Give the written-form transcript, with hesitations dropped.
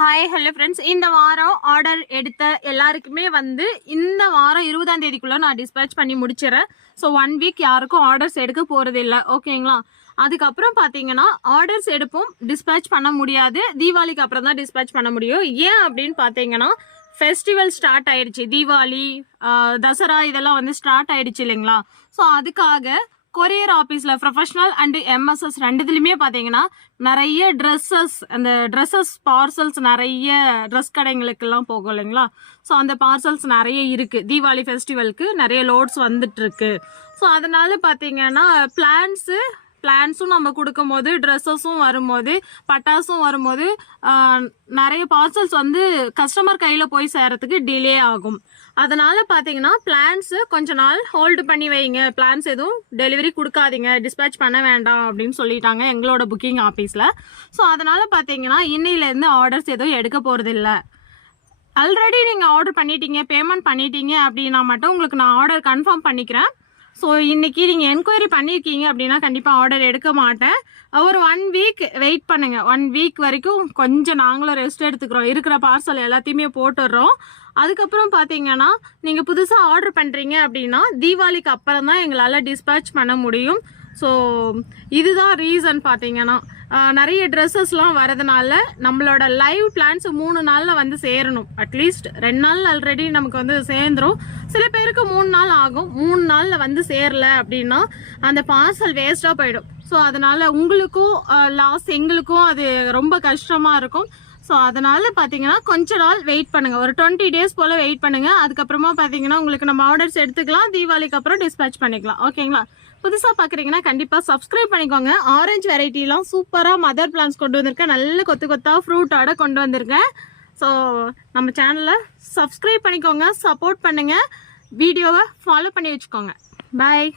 Hi hello friends, இந்த வாரம் order எடுத்த எல்லாருக்குமே இந்த வாரம் 20ஆம் தேதிக்குள்ளே நான் டிஸ்பேச் பண்ணி முடிச்சிடறேன். ஸோ 1 வீக் யாருக்கும் ஆர்டர்ஸ் எடுக்க போகிறது இல்லை, ஓகேங்களா? அதுக்கப்புறம் பார்த்தீங்கன்னா ஆர்டர்ஸ் எடுப்போம், டிஸ்பேச் பண்ண முடியாது. தீபாவளிக்கு அப்புறம் தான் டிஸ்பேச் பண்ண முடியும். ஏன் அப்படின்னு பார்த்தீங்கன்னா ஃபெஸ்டிவல் ஸ்டார்ட் ஆயிடுச்சு. தீபாவளி, தசரா இதெல்லாம் ஸ்டார்ட் ஆயிடுச்சு இல்லைங்களா? ஸோ அதுக்காக கொரியர் ஆஃபீஸில் ப்ரொஃபஷனல் அண்டு எம்எஸ்எஸ் ரெண்டுத்துலையுமே பார்த்தீங்கன்னா நிறைய ட்ரெஸ்ஸஸ் பார்சல்ஸ் நிறைய ட்ரெஸ் கடைங்களுக்கெல்லாம் போகும் இல்லைங்களா? ஸோ அந்த பார்சல்ஸ் நிறைய இருக்குது. தீபாவளி ஃபெஸ்டிவலுக்கு நிறைய லோட்ஸ் வந்துட்டுருக்கு. ஸோ அதனால பார்த்தீங்கன்னா பிளான்ஸும் நம்ம கொடுக்கும்போது, ட்ரெஸ்ஸஸும் வரும்போது, பட்டாசும் வரும்போது நிறைய பார்சல்ஸ் கஸ்டமர் கையில் போய் சேரத்துக்கு டிலே ஆகும். அதனால பார்த்தீங்கன்னா பிளான்ஸு கொஞ்ச நாள் ஹோல்டு பண்ணி வைங்க, பிளான்ஸ் எதுவும் டெலிவரி கொடுக்காதீங்க, டிஸ்பேச் பண்ண வேண்டாம் அப்படின்னு சொல்லிட்டாங்க எங்களோட புக்கிங் ஆஃபீஸில். ஸோ அதனால பார்த்தீங்கன்னா இன்னையிலேருந்து ஆர்டர்ஸ் எதுவும் எடுக்க போகிறது இல்லை. ஆல்ரெடி நீங்கள் ஆர்டர் பண்ணிட்டீங்க, பேமெண்ட் பண்ணிட்டீங்க அப்படின்னா மட்டும் உங்களுக்கு நான் ஆர்டர் கன்ஃபார்ம் பண்ணிக்கிறேன். ஸோ இன்றைக்கி நீங்கள் என்கொயரி பண்ணியிருக்கீங்க அப்படின்னா கண்டிப்பாக ஆர்டர் எடுக்க மாட்டேன். ஒரு 1 வீக் வெயிட் பண்ணுங்கள். 1 வீக் வரைக்கும் கொஞ்சம் நாங்களும் ரெஸ்ட் எடுத்துக்கிறோம், இருக்கிற பார்சல் எல்லாத்தையுமே போட்டுடுறோம். அதுக்கப்புறம் பார்த்தீங்கன்னா நீங்கள் புதுசாக ஆர்டர் பண்ணுறீங்க அப்படின்னா தீபாவளிக்கு அப்புறம் தான் எங்களால் டிஸ்பேச் பண்ண முடியும். ஸோ இதுதான் ரீசன். பார்த்தீங்கன்னா நிறைய ட்ரெஸ்ஸஸ்லாம் வரதுனால நம்மளோட லைவ் பிளான்ஸ் 3 நாளில் சேரணும். அட்லீஸ்ட் 2 நாள் ஆல்ரெடி நமக்கு சேர்ந்துடும். சில பேருக்கு 3 நாள் ஆகும். 3 நாளில் சேரல அப்படின்னா அந்த பார்சல் வேஸ்ட்டாக போயிடும். ஸோ அதனால் உங்களுக்கும் லாஸ், எங்களுக்கும் அது ரொம்ப கஷ்டமாக இருக்கும். ஸோ அதனால் பார்த்தீங்கன்னா கொஞ்ச நாள் வெயிட் பண்ணுங்கள், ஒரு 20 டேஸ் போல் வெயிட் பண்ணுங்கள். அதுக்கப்புறமா பார்த்தீங்கன்னா உங்களுக்கு நம்ம ஆர்டர்ஸ் எடுத்துக்கலாம், தீபாவளிக்கு அப்புறம் டிஸ்பேச் பண்ணிக்கலாம், ஓகேங்களா? புதுசாக பார்க்குறீங்கன்னா கண்டிப்பாக சப்ஸ்கிரைப் பண்ணிக்கோங்க. ஆரஞ்சு வெரைட்டிலாம் சூப்பராக மதர் பிளான்ஸ் கொண்டு வந்திருக்கேன், நல்ல கொத்தாக ஃப்ரூட்டோட கொண்டு வந்திருக்கேன். ஸோ நம்ம சேனலை சப்ஸ்கிரைப் பண்ணிக்கோங்க, சப்போர்ட் பண்ணுங்கள், வீடியோவை ஃபாலோ பண்ணி வச்சுக்கோங்க. பாய்.